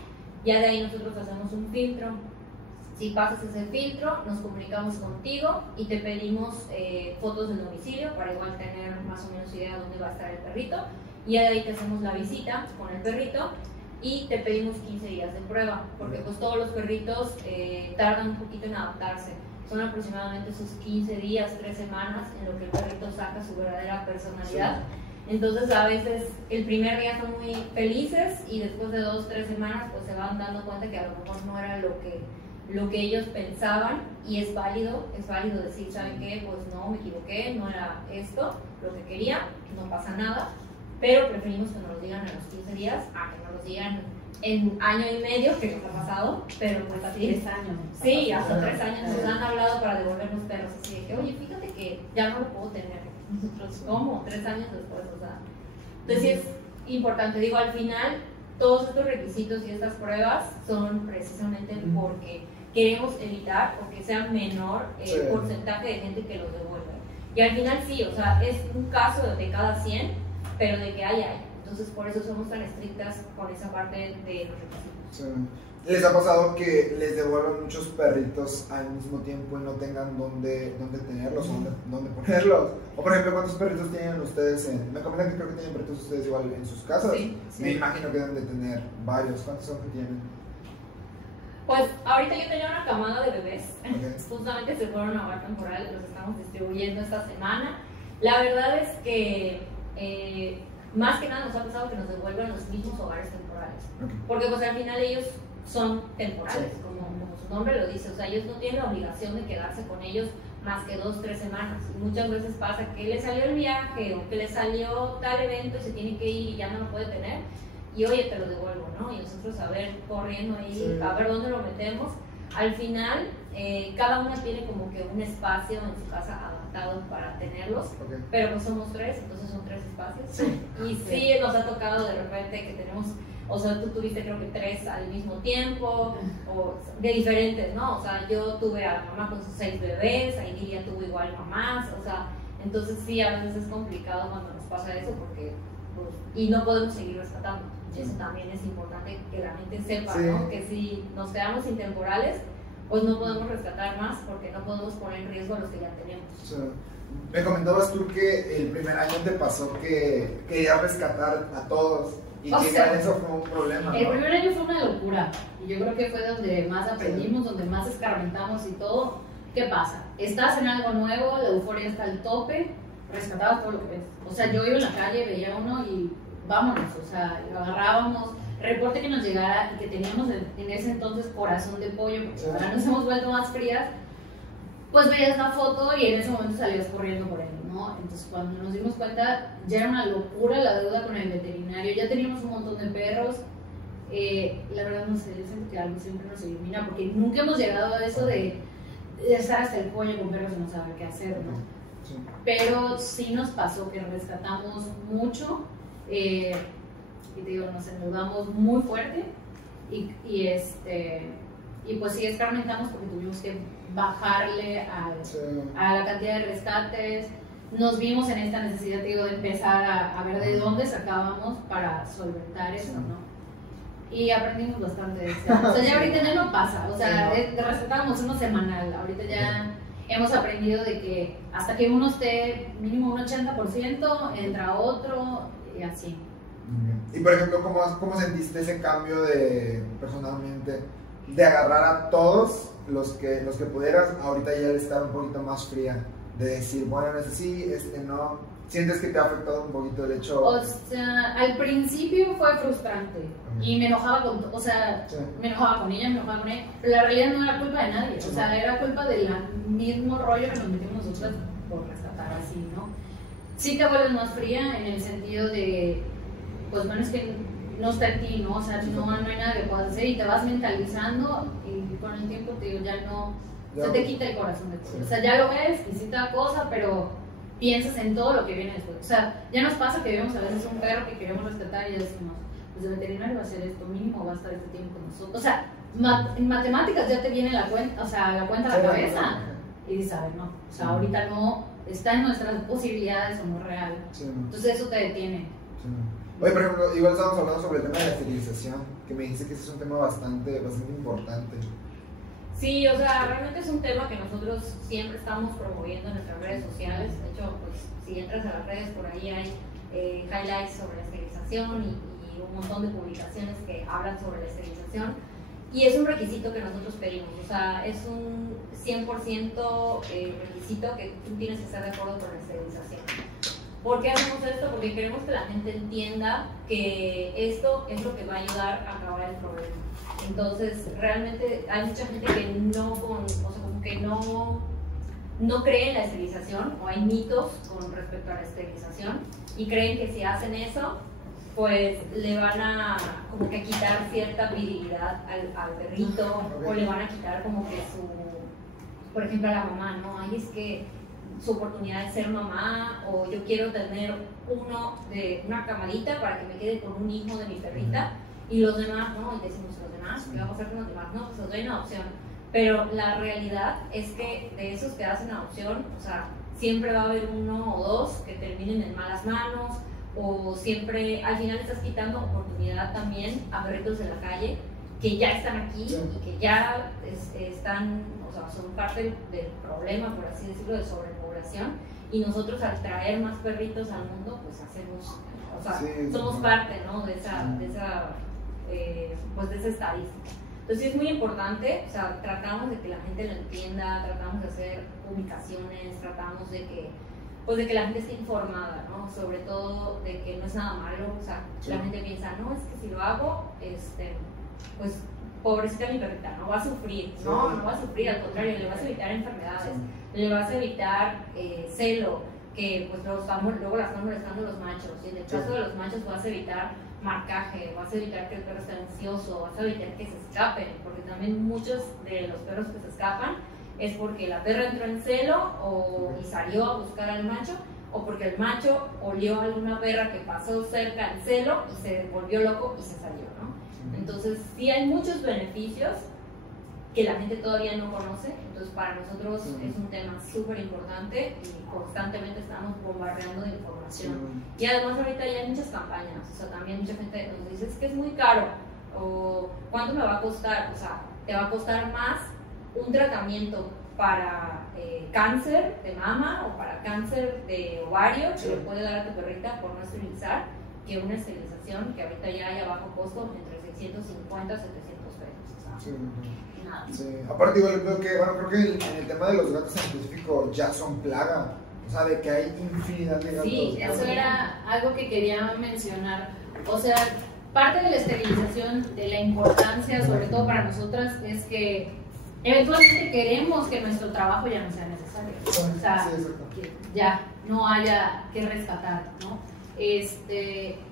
Ya de ahí nosotros hacemos un filtro. Si pasas ese filtro, nos comunicamos contigo y te pedimos fotos del domicilio para igual tener más o menos idea de dónde va a estar el perrito. Y ya de ahí te hacemos la visita con el perrito y te pedimos 15 días de prueba, porque pues todos los perritos tardan un poquito en adaptarse. Son aproximadamente sus 15 días, 3 semanas en lo que el perrito saca su verdadera personalidad. Sí. Entonces a veces el primer día son muy felices y después de 2-3 semanas pues se van dando cuenta que a lo mejor no era lo que ellos pensaban, y es válido decir, ¿saben qué? Pues no, me equivoqué, no era esto lo que quería, no pasa nada, pero preferimos que nos lo digan a los 15 días a que nos lo digan en año y medio, que nos ha pasado, pero pues así. 3 años. Sí, hasta 3 años nos han hablado para devolver los perros, así de que, oye, fíjate que ya no lo puedo tener. Nosotros, ¿cómo? 3 años después, o sea. Entonces sí es importante, digo, al final, todos estos requisitos y estas pruebas son precisamente porque queremos evitar o que sea menor el porcentaje de gente que los devuelve. Y al final sí, o sea, es un caso de cada 100, pero de que hay. Entonces por eso somos tan estrictas con esa parte de los requisitos. Sí. ¿Les ha pasado que les devuelvan muchos perritos al mismo tiempo y no tengan dónde tenerlos o dónde ponerlos? O por ejemplo, ¿cuántos perritos tienen ustedes? Me comentan que creo que tienen perritos ustedes igual en sus casas. Sí. Me imagino que deben de tener varios. ¿Cuántos son que tienen? Pues ahorita yo tenía una camada de bebés. Okay. Justamente se fueron a hogar temporal, los estamos distribuyendo esta semana. La verdad es que más que nada nos ha pasado que nos devuelven los mismos hogares temporales. Okay. Porque pues al final ellos son temporales, como su nombre lo dice, o sea, ellos no tienen la obligación de quedarse con ellos más que 2-3 semanas. Y muchas veces pasa que le salió el viaje o que le salió tal evento y se tiene que ir y ya no lo puede tener, y oye, te lo devuelvo, ¿no? Y nosotros a ver, corriendo ahí, a ver dónde lo metemos. Al final, cada una tiene como que un espacio en su casa adaptado para tenerlos, pero pues somos 3, entonces son 3 espacios. Y sí nos ha tocado de repente que tenemos, o sea, tú tuviste creo que 3 al mismo tiempo, o de diferentes, ¿no? O sea, yo tuve a mamá con sus 6 bebés, ahí Lidia tuvo igual mamás, o sea, entonces sí, a veces es complicado cuando nos pasa eso porque, pues, y no podemos seguir rescatando. Eso también es importante que la gente sepa, ¿no? Que si nos quedamos intemporales, pues no podemos rescatar más porque no podemos poner en riesgo a los que ya tenemos. Sí. Me comentabas tú que el primer año te pasó que querías rescatar a todos y que eso fue un problema, ¿no? El primer año fue una locura y yo creo que fue donde más aprendimos, donde más escarmentamos y todo. ¿Qué pasa? Estás en algo nuevo, la euforia está al tope, rescatabas todo lo que ves. O sea, yo iba en la calle, veía uno y vámonos, o sea, lo agarrábamos, reporte que nos llegara y que teníamos en ese entonces corazón de pollo, porque ahora nos hemos vuelto más frías, pues veías la foto y en ese momento salías corriendo por él, ¿no? Entonces cuando nos dimos cuenta ya era una locura la deuda con el veterinario, ya teníamos un montón de perros, la verdad no sé, yo siento que algo siempre nos elimina, porque nunca hemos llegado a eso de estar hasta el coño con perros y no saber qué hacer, ¿no? Sí. Pero sí nos pasó que rescatamos mucho, y te digo, nos endeudamos muy fuerte y pues sí escarmentamos porque tuvimos que bajarle a la cantidad de rescates. Nos vimos en esta necesidad, te digo, de empezar a ver de dónde sacábamos para solventar eso, ¿no? Y aprendimos bastante de eso. O sea, ya ahorita ya no pasa, o sea, rescatábamos uno semanal, ahorita ya hemos aprendido de que hasta que uno esté mínimo un 80%, entra otro y así. Y por ejemplo, ¿cómo sentiste ese cambio personalmente, de agarrar a todos los que pudieras, ahorita ya de estar un poquito más fría, de decir, bueno, este sí, este no? ¿Sientes que te ha afectado un poquito el hecho? O sea, al principio fue frustrante y me enojaba me enojaba con ella, me enojaba con él, pero la realidad no era culpa de nadie, o sea, era culpa del mismo rollo que nos metimos nosotras por rescatar así, ¿no? Sí te vuelves más fría en el sentido de, pues bueno, es que no está en ti, ¿no? O sea, no hay nada que puedas hacer y te vas mentalizando y con el tiempo te digo, ya no, se te quita el corazón de todo. O sea, ya lo ves, hiciste cosa, pero piensas en todo lo que viene después. O sea, ya nos pasa que vemos a veces un perro que queremos rescatar y ya decimos, pues el veterinario va a hacer esto, mínimo va a estar este tiempo con nosotros. O sea, en matemáticas ya te viene la cuenta, o sea, la cuenta a la cabeza y dices, a ver, no, o sea, ahorita no está en nuestras posibilidades o no es real. Entonces eso te detiene. Oye, por ejemplo, igual estábamos hablando sobre el tema de la esterilización, que me dice que ese es un tema bastante importante. Sí, o sea, realmente es un tema que nosotros siempre estamos promoviendo en nuestras redes sociales. De hecho, pues si entras a las redes, por ahí hay highlights sobre la esterilización y un montón de publicaciones que hablan sobre la esterilización. Y es un requisito que nosotros pedimos, o sea, es un 100% requisito que tú tienes que estar de acuerdo con la esterilización. ¿Por qué hacemos esto? Porque queremos que la gente entienda que esto es lo que va a ayudar a acabar el problema. Entonces, realmente hay mucha gente que no cree en la esterilización, o hay mitos con respecto a la esterilización, y creen que si hacen eso, pues le van a como que quitar cierta virilidad al perrito, o le van a quitar como que por ejemplo a la mamá, ¿no? Ay, es que su oportunidad de ser mamá, o yo quiero tener una camarita para que me quede con un hijo de mi perrita, y los demás no, y decimos los demás, ¿qué va a pasar con los demás? No, pues os doy una opción. pero la realidad es que de esos que hacen adopción, o sea, siempre va a haber uno o dos que terminen en malas manos, o siempre al final estás quitando oportunidad también a perritos de la calle que ya están aquí y que ya están, o sea, son parte del problema, por así decirlo, de sobrepoblación, y nosotros al traer más perritos al mundo, pues hacemos, o sea, somos parte, ¿no? de esa estadística. Entonces sí es muy importante, o sea, tratamos de que la gente lo entienda, tratamos de hacer publicaciones, tratamos de que la gente esté informada, ¿no? Sobre todo de que no es nada malo, o sea, la gente piensa, no, es que si lo hago, pues pobrecita mi perrita, no va a sufrir, no va a sufrir, al contrario, le vas a evitar enfermedades, le vas a evitar celo, que pues luego la están molestando los machos, y en el caso de los machos vas a evitar marcaje, vas a evitar que el perro esté ansioso, vas a evitar que se escapen, porque también muchos de los perros que se escapan es porque la perra entró en celo y salió a buscar al macho, o porque el macho olió a alguna perra que pasó cerca en celo y se volvió loco y se salió, ¿no? Entonces sí hay muchos beneficios que la gente todavía no conoce, entonces para nosotros es un tema súper importante y constantemente estamos bombardeando de información. Y además ahorita ya hay muchas campañas, o sea, también mucha gente nos dice, es que es muy caro, o ¿cuánto me va a costar? O sea, te va a costar más un tratamiento para cáncer de mama o para cáncer de ovario que le puede dar a tu perrita por no esterilizar, que una esterilización que ahorita ya hay a bajo costo entre 650 y 700 pesos. O sea, nada. Sí. Aparte, igual creo que en el tema de los gatos en específico ya son plaga, o sea, de que hay infinidad de gatos. Sí, eso era algo que quería mencionar. O sea, parte de la esterilización, de la importancia, sobre todo para nosotras, es que eventualmente queremos que nuestro trabajo ya no sea necesario. O sea, que ya no haya que rescatar, ¿no?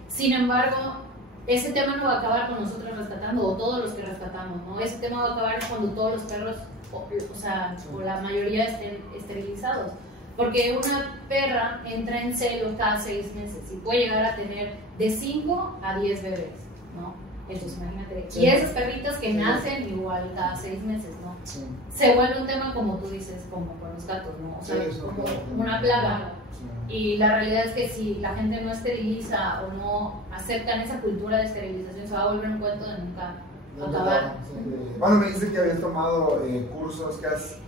Sin embargo, ese tema no va a acabar con nosotros rescatando, o todos los que rescatamos, ¿no? Ese tema va a acabar cuando todos los perros, o la mayoría estén esterilizados. Porque una perra entra en celo cada 6 meses y puede llegar a tener de 5 a 10 bebés, ¿no? Entonces imagínate, y esos perritos que nacen igual cada 6 meses, ¿no? Sí. Se vuelve un tema, como tú dices, como con los gatos, ¿no? O sea, como una plaga. Sí. Y la realidad es que si la gente no esteriliza o no aceptan esa cultura de esterilización, se va a volver un cuento de nunca acabar. Sí. Bueno, me dice que habías tomado cursos,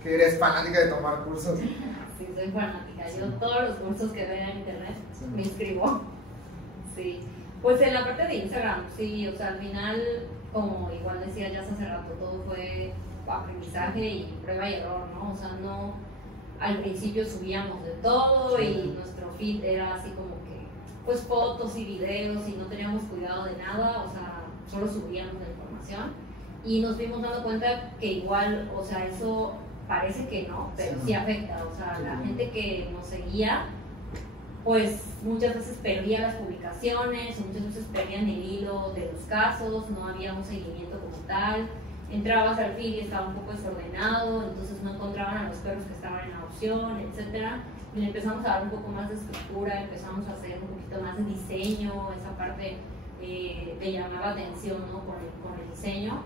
que eres fanática de tomar cursos. Sí, soy fanática. Yo todos los cursos que veo en internet me inscribo. Sí. Pues en la parte de Instagram, sí, o sea, al final, como igual decía ya hace rato, todo fue aprendizaje y prueba y error, ¿no? O sea, no, al principio subíamos de todo y nuestro feed era así como que, pues fotos y videos y no teníamos cuidado de nada, o sea, solo subíamos la información y nos vimos dando cuenta que igual, o sea, eso parece que no, pero sí afecta, o sea, la gente que nos seguía, pues muchas veces perdía las publicaciones, muchas veces perdían el hilo de los casos, no había un seguimiento como tal, entrabas al feed y estaba un poco desordenado, entonces no encontraban a los perros que estaban en adopción, etc. Y le empezamos a dar un poco más de estructura, empezamos a hacer un poquito más de diseño, esa parte le llamaba atención, ¿no? con el diseño,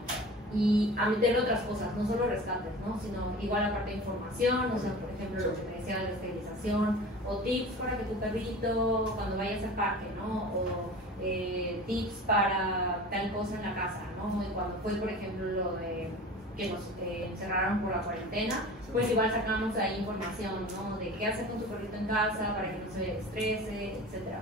y a meterle otras cosas, no solo rescates, ¿no? Sino igual la parte de información, o sea, por ejemplo, lo que me decía de la esterilización, o tips para que tu perrito cuando vayas al parque, ¿no? O tips para tal cosa en la casa, ¿no? Y cuando fue, por ejemplo, lo de que nos encerraron por la cuarentena, pues igual sacamos ahí información, ¿no? De qué hacer con tu perrito en casa para que no se estrese, etc.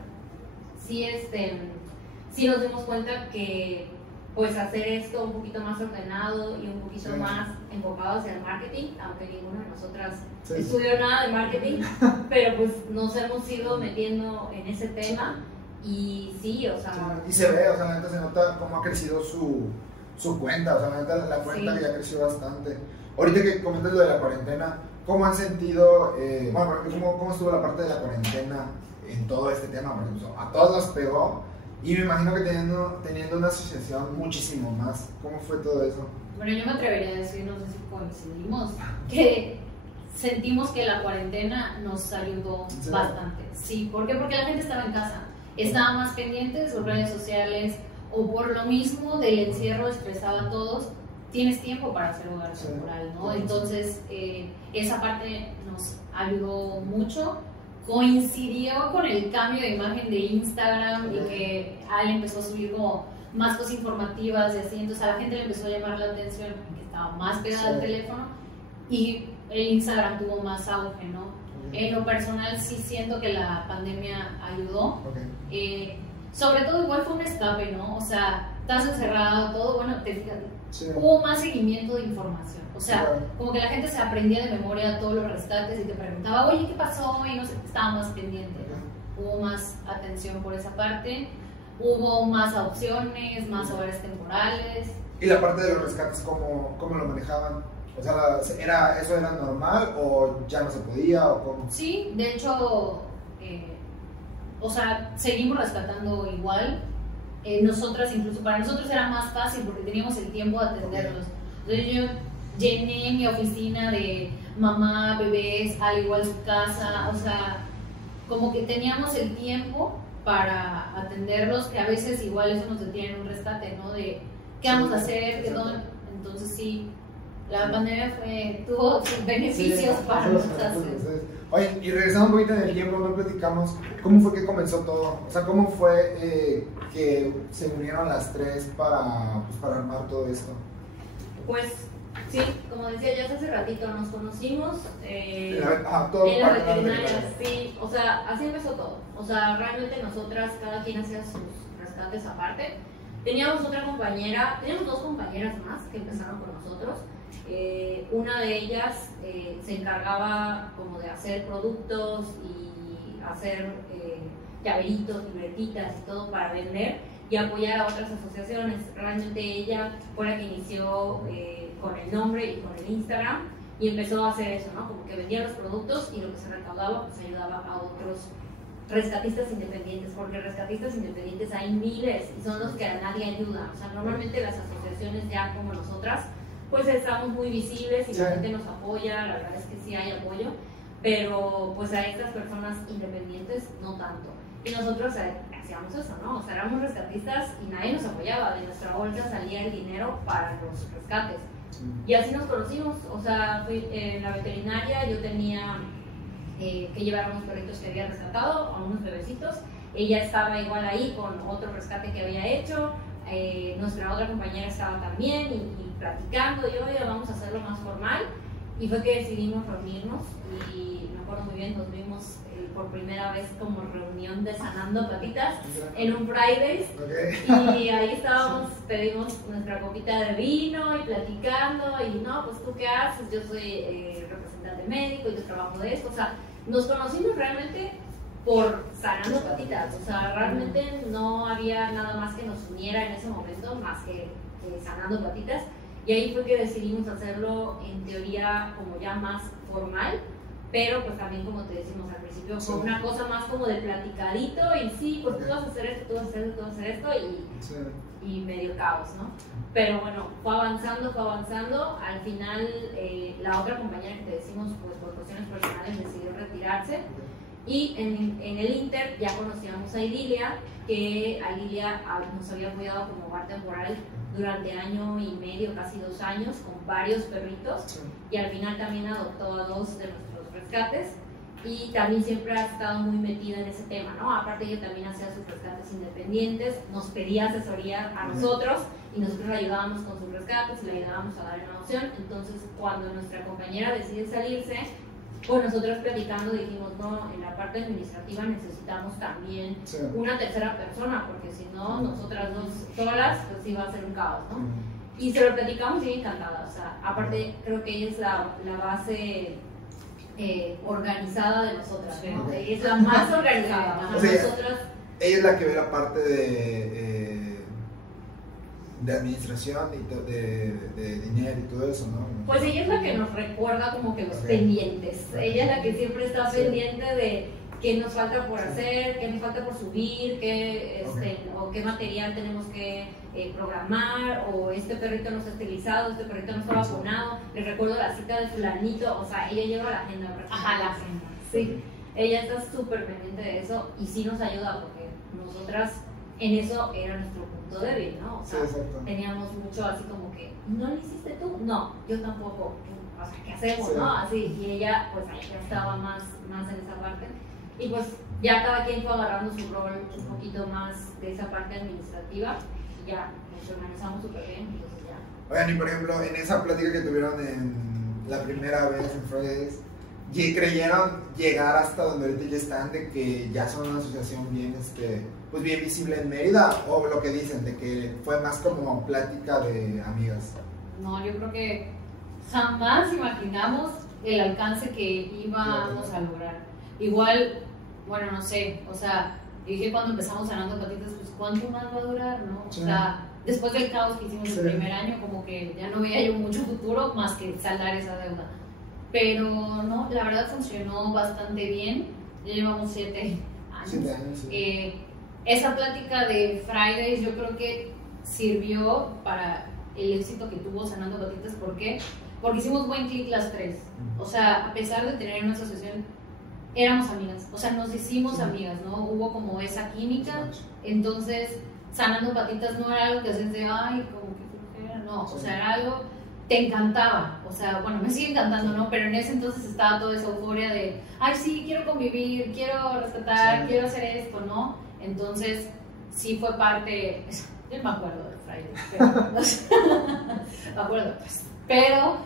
Sí nos dimos cuenta que pues hacer esto un poquito más ordenado y un poquito más enfocado hacia el marketing, aunque ninguna de nosotras estudió nada de marketing, pero pues nos hemos ido metiendo en ese tema y sí, o sea... Y se ve, o sea, la neta se nota cómo ha crecido su cuenta, o sea, la neta la cuenta ya creció bastante. Ahorita que comentas lo de la cuarentena, ¿cómo han sentido, cómo estuvo la parte de la cuarentena en todo este tema? Por ejemplo, a todos nos pegó. Y me imagino que teniendo una asociación muchísimo más. ¿Cómo fue todo eso? Bueno, yo me atrevería a decir, no sé si coincidimos, que sentimos que la cuarentena nos ayudó bastante. Sí, ¿por qué? Porque la gente estaba en casa, estaba más pendiente de sus redes sociales, o por lo mismo del encierro estresaba a todos. tienes tiempo para hacer hogar temporal, ¿no? Entonces, esa parte nos ayudó mucho. Coincidió con el cambio de imagen de Instagram y que Ale empezó a subir como más cosas informativas y así, entonces a la gente le empezó a llamar la atención porque estaba más pegada al teléfono y el Instagram tuvo más auge, ¿no? En lo personal sí siento que la pandemia ayudó, sobre todo igual fue un escape, ¿no? O sea, estás encerrado, todo, bueno, te fijas, hubo más seguimiento de información, o sea, como que la gente se aprendía de memoria todos los rescates y te preguntaba, oye, ¿qué pasó? Y no sé, estaba más pendiente, ¿no? Hubo más atención por esa parte, hubo más opciones, más hogares temporales. ¿Y la parte de los rescates, cómo lo manejaban? O sea, ¿eso era normal o ya no se podía o cómo? Sí, de hecho, o sea, seguimos rescatando igual. Nosotras, incluso para nosotros era más fácil porque teníamos el tiempo de atenderlos. Entonces yo llené mi oficina de mamá, bebés, al igual su casa, o sea, como que teníamos el tiempo para atenderlos, que a veces igual eso nos detiene en un rescate, ¿no? De qué vamos a hacer, entonces sí. La pandemia tuvo sus beneficios para nosotras. Oye, y regresando un poquito en el tiempo, no platicamos cómo fue que comenzó todo. O sea, cómo fue que se unieron las tres para armar todo esto. Pues sí, como decía ya hace ratito, nos conocimos en la veterinaria, sí, o sea, así empezó todo. O sea, realmente nosotras, cada quien hacía sus rescates aparte. Teníamos dos compañeras más que empezaron con nosotros. Una de ellas se encargaba como de hacer productos y hacer llaveritos, libretitas y todo para vender y apoyar a otras asociaciones. Realmente ella fue la que inició con el nombre y con el Instagram y empezó a hacer eso, ¿no? Como que vendía los productos y lo que se recaudaba pues ayudaba a otros rescatistas independientes, porque rescatistas independientes hay miles y son los que a nadie ayudan. O sea, normalmente las asociaciones ya como nosotras pues estamos muy visibles y la gente nos apoya, la verdad es que sí hay apoyo, pero pues a estas personas independientes no tanto. Y nosotros hacíamos eso, ¿no? O sea, éramos rescatistas y nadie nos apoyaba, de nuestra bolsa salía el dinero para los rescates. Y así nos conocimos, o sea, fui en la veterinaria, yo tenía que llevar a unos perritos que había rescatado, a unos bebecitos, ella estaba igual ahí con otro rescate que había hecho, nuestra otra compañera estaba también y platicando, ya vamos a hacerlo más formal, y fue que decidimos reunirnos y me acuerdo muy bien, nos vimos por primera vez como reunión de Sanando Patitas en un Fridays, y ahí estábamos, pedimos nuestra copita de vino y platicando, y no, pues tú qué haces, yo soy representante médico y yo trabajo de esto, o sea, nos conocimos realmente por Sanando Patitas, o sea, realmente no había nada más que nos uniera en ese momento, más que Sanando Patitas, y ahí fue que decidimos hacerlo en teoría como ya más formal, pero pues también como te decimos al principio, fue una cosa más como de platicadito, y sí, pues tú vas a hacer esto, tú vas a hacer esto, tú vas a hacer esto, y medio caos, ¿no? Pero bueno, fue avanzando, al final la otra compañera que te decimos, pues por cuestiones personales decidió retirarse, y en el Inter ya conocíamos a Idilia, que a Idilia nos había cuidado como hogar temporal durante año y medio, casi 2 años, con varios perritos, y al final también adoptó a 2 de nuestros rescates, y también siempre ha estado muy metida en ese tema, ¿no? Aparte ella también hacía sus rescates independientes, nos pedía asesoría a nosotros, y nosotros le ayudábamos con sus rescates, y le ayudábamos a dar en adopción. Entonces cuando nuestra compañera decide salirse, pues nosotros platicando dijimos, no, en la parte administrativa necesitamos también una tercera persona, porque si no, nosotras dos solas, pues sí va a ser un caos, ¿no? Y se lo platicamos y encantada, o sea, aparte creo que ella es la base organizada de nosotras, ¿no? Es la más organizada, o sea, nosotras... Ella es la que ve la parte de administración y de dinero y todo eso, ¿no? Pues ella es la que nos recuerda como que los pendientes. Ella es la que siempre está pendiente de qué nos falta por hacer, qué nos falta por subir, o qué material tenemos que programar, o este perrito no está estilizado, este perrito no está vacunado. Le recuerdo la cita de fulanito, o sea, ella lleva la agenda. Ajá, la agenda. Sí, ella está súper pendiente de eso y sí nos ayuda porque nosotras en eso era nuestro punto débil, ¿no? O sea, Sí, exacto. teníamos mucho así como que, ¿no lo hiciste tú? No, yo tampoco. O sea, ¿qué hacemos, Sí. no? Así, y ella, pues, ahí ya estaba más en esa parte. Y pues, ya cada quien fue agarrando su rol un poquito más de esa parte administrativa y ya nos organizamos súper bien, entonces ya. Oigan, y por ejemplo, en esa plática que tuvieron en la primera vez en Fridays, ¿creyeron llegar hasta donde ahorita ya están, de que ya son una asociación bien, pues bien visible en Mérida? ¿O lo que dicen, de que fue más como plática de amigas? No, yo creo que jamás imaginamos el alcance que íbamos a lograr. Igual, bueno, no sé, o sea, dije cuando empezamos Sanando Patitas, pues ¿cuánto más va a durar, no? Sí. O sea, después del caos que hicimos Sí. el primer año, como que ya no veía yo mucho futuro más que saldar esa deuda. Pero no, la verdad funcionó bastante bien. Ya llevamos 7 años. 7 años, sí. Esa plática de Fridays yo creo que sirvió para el éxito que tuvo Sanando Patitas. ¿Por qué? Porque hicimos buen clic las tres. O sea, a pesar de tener una asociación, éramos amigas. O sea, nos hicimos Sí. amigas, ¿no? Hubo como esa química. Entonces, Sanando Patitas no era algo que haces de, ay, como que flojera, no. O sea, era algo, te encantaba. O sea, bueno, me sigue encantando, ¿no? Pero en ese entonces estaba toda esa euforia de, ay, sí, quiero convivir, quiero rescatar, Sí. quiero hacer esto, ¿no? Entonces, sí fue parte, yo me acuerdo de Friday, pero, me acuerdo, pues. Pero,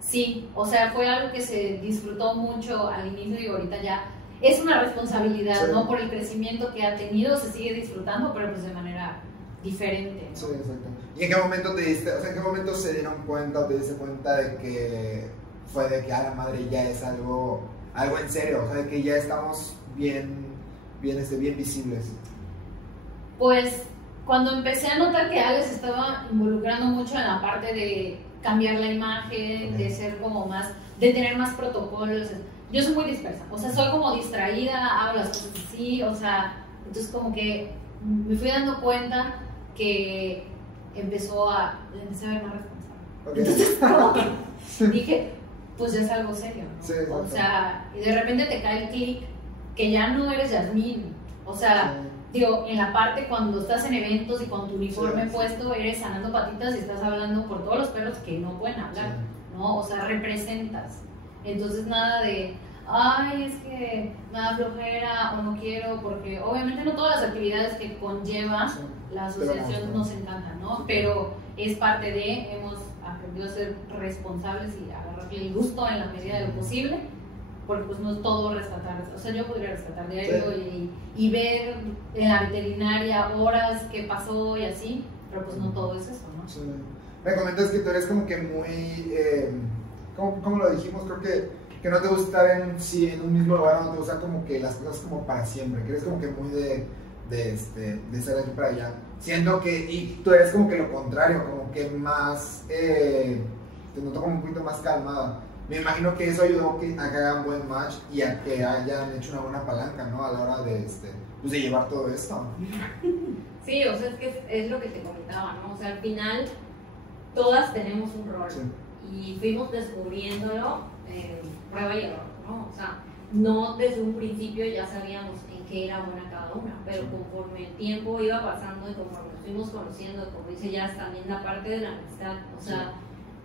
sí, o sea, fue algo que se disfrutó mucho al inicio y ahorita ya es una responsabilidad, Sí. ¿no? Por el crecimiento que ha tenido, se sigue disfrutando, pero pues de manera diferente, ¿no? Sí, exacto. ¿Y en qué momento te diste, o sea, en qué momento se dieron cuenta o te diste cuenta de que fue de que a la madre ya es algo en serio, o sea, de que ya estamos bien visibles? Pues cuando empecé a notar que Alex estaba involucrando mucho en la parte de cambiar la imagen, de ser como más, de tener más protocolos. Yo soy muy dispersa, o sea, soy como distraída, hago las cosas así, o sea, entonces como que me fui dando cuenta que empecé a ver más responsable. Ok. Entonces como que dije, pues ya es algo serio, ¿no? Sí, O sea, y de repente te cae el clic que ya no eres Yasmín, o sea, digo, en la parte cuando estás en eventos y con tu uniforme Sí. puesto, eres Sanando Patitas y estás hablando por todos los perros que no pueden hablar, ¿no? O sea, representas. Entonces nada de, ay, es que me da flojera o no quiero, porque obviamente no todas las actividades que conlleva Sí. la asociación nos encantan, ¿no? Pero es parte de, hemos aprendido a ser responsables y agarrarle el gusto en la medida de lo posible, porque pues no es todo rescatar, o sea, yo podría rescatar diario y ver en la veterinaria horas qué pasó y así, pero pues no todo es eso, ¿no? Sí. Me comentas que tú eres como que muy, ¿cómo lo dijimos? Creo que no te gusta estar en un mismo lugar, no te gusta como que las cosas como para siempre, que eres como que muy de estar de aquí para allá. Siento que, y tú eres como que lo contrario, como que más, te noto como un poquito más calmada. Me imagino que eso ayudó a que hagan buen match y a que hayan hecho una buena palanca, ¿no? A la hora de, pues de llevar todo esto. Sí, o sea, es que es lo que te comentaba, ¿no? O sea, al final todas tenemos un rol Sí. y fuimos descubriéndolo prueba y error, ¿no? O sea, no desde un principio ya sabíamos en qué era buena cada una, pero conforme el tiempo iba pasando y conforme nos fuimos conociendo, como dice ya, también la parte de la amistad, o sea,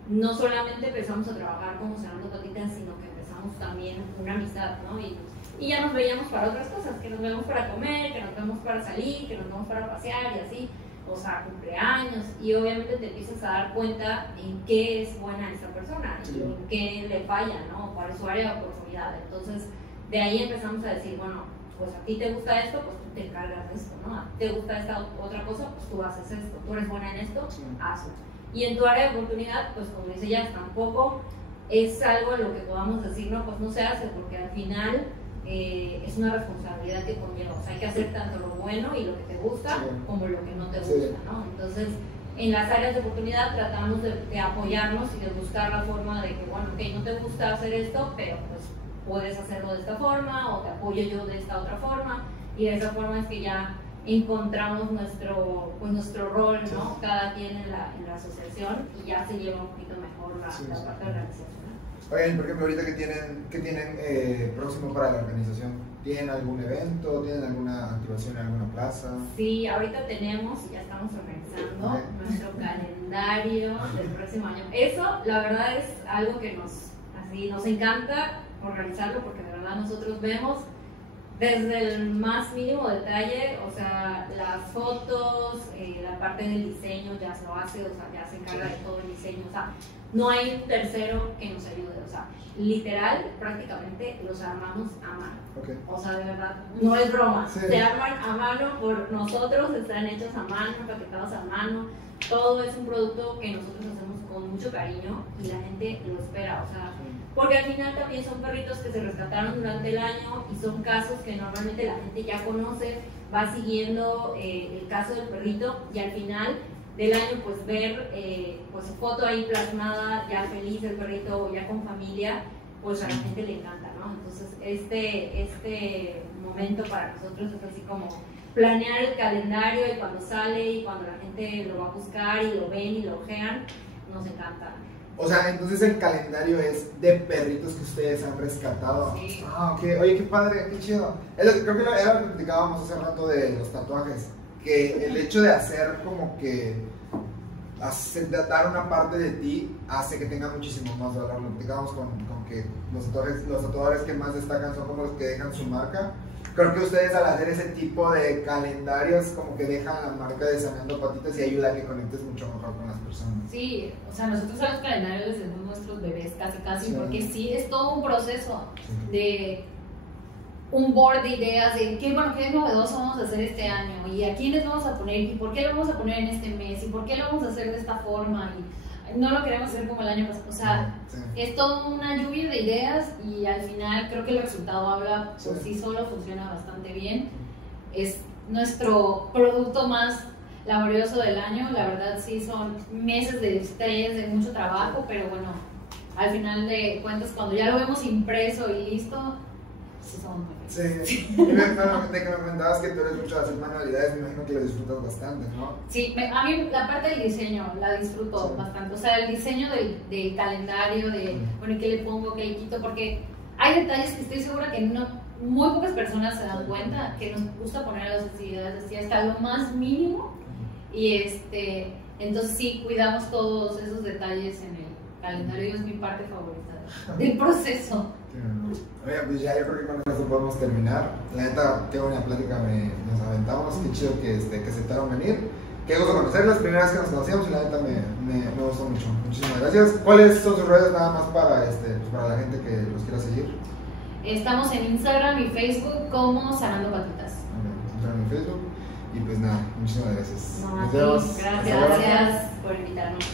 no solamente empezamos a trabajar como Sanando Patitas, sino que empezamos también una amistad, ¿no? Y ya nos veíamos para otras cosas, que nos vemos para comer, que nos vemos para salir, que nos vemos para pasear y así, o sea, cumpleaños, y obviamente te empiezas a dar cuenta en qué es buena esa persona, y en qué le falla, ¿no? Para su área de oportunidad. Entonces, de ahí empezamos a decir, bueno, pues a ti te gusta esto, pues tú te encargas de esto, ¿no? A ti te gusta esta otra cosa, pues tú haces esto, tú eres buena en esto, hazlo. Y en tu área de oportunidad, pues como dice ya, tampoco es algo en lo que podamos decir, no, pues no se hace, porque al final es una responsabilidad que conlleva, o sea, hay que hacer tanto lo bueno y lo que te gusta como lo que no te gusta, ¿no? Entonces, en las áreas de oportunidad tratamos de apoyarnos y de buscar la forma de que, bueno, ok, no te gusta hacer esto, pero pues puedes hacerlo de esta forma o te apoyo yo de esta otra forma, y de esa forma es que ya encontramos nuestro rol, ¿no? Cada quien en la asociación, y ya se lleva un poquito mejor la parte organizacional. Oigan, por ejemplo, ahorita que tienen próximo para la organización, ¿tienen algún evento? ¿Tienen alguna activación en alguna plaza? Sí, ahorita tenemos, ya estamos organizando nuestro calendario del próximo año. Eso, la verdad, es algo que nos encanta organizarlo, porque de verdad nosotros vemos desde el más mínimo detalle, o sea, las fotos, la parte del diseño ya se lo hace, o sea, ya se encarga de todo el diseño, o sea, no hay un tercero que nos ayude, o sea, literal, prácticamente los armamos a mano. Okay. O sea, de verdad, no es broma, Sí. se arman a mano por nosotros, están hechos a mano, empaquetados a mano, todo es un producto que nosotros hacemos con mucho cariño y la gente lo espera, o sea, porque al final también son perritos que se rescataron durante el año y son casos que normalmente la gente ya conoce, va siguiendo el caso del perrito y al final del año pues ver pues su foto ahí plasmada, ya feliz el perrito, ya con familia, pues a la gente le encanta, ¿no? Entonces este momento para nosotros es así como planear el calendario y cuando sale y cuando la gente lo va a buscar y lo ven y lo ojean, nos encanta. O sea, entonces el calendario es de perritos que ustedes han rescatado. Sí. Ah, ok. Oye, qué padre, qué chido. Creo que era lo que platicábamos hace rato de los tatuajes. Que el hecho de hacer como que dar una parte de ti hace que tenga muchísimo más valor. Lo platicábamos con que los tatuadores que más destacan son como los que dejan su marca. Creo que ustedes al hacer ese tipo de calendarios como que dejan la marca de Saneando Patitas y ayuda a que conectes mucho mejor con las personas. Sí, o sea, nosotros a los calendarios les damos nuestros bebés casi, Sí. porque sí, es todo un proceso de un board de ideas de qué novedoso vamos a hacer este año y a quiénes vamos a poner y por qué lo vamos a poner en este mes y por qué lo vamos a hacer de esta forma y no lo queremos hacer como el año pasado, o sea, Sí. es toda una lluvia de ideas y al final creo que el resultado habla por sí solo, funciona bastante bien, es nuestro producto más laborioso del año, la verdad sí son meses de estrés, de mucho trabajo, pero bueno, al final de cuentas cuando ya lo vemos impreso y listo, sí somos muy felices. Sí, y de que me comentabas que tú eres mucho de hacer manualidades, me imagino que lo disfrutas bastante, ¿no? Sí, a mí la parte del diseño la disfruto bastante, o sea, el diseño del calendario, de, bueno, qué le pongo, qué le quito, porque hay detalles que estoy segura que muy pocas personas se dan cuenta, que nos gusta poner a las actividades así, hasta lo más mínimo, y entonces sí, cuidamos todos esos detalles en el calendario y es mi parte favorita del proceso. Oye, pues ya yo creo que con esto podemos terminar. La neta, qué buena plática nos aventamos, qué chido que aceptaron venir. Qué gusto conocerlas, primera vez que nos conocíamos y la neta me gustó mucho. Muchísimas gracias. ¿Cuáles son sus redes nada más para, pues para la gente que los quiera seguir? Estamos en Instagram y Facebook como Sanando Patitas. Entrar en Facebook. Y pues nada, muchísimas gracias. No, Nos vemos. gracias por invitarnos.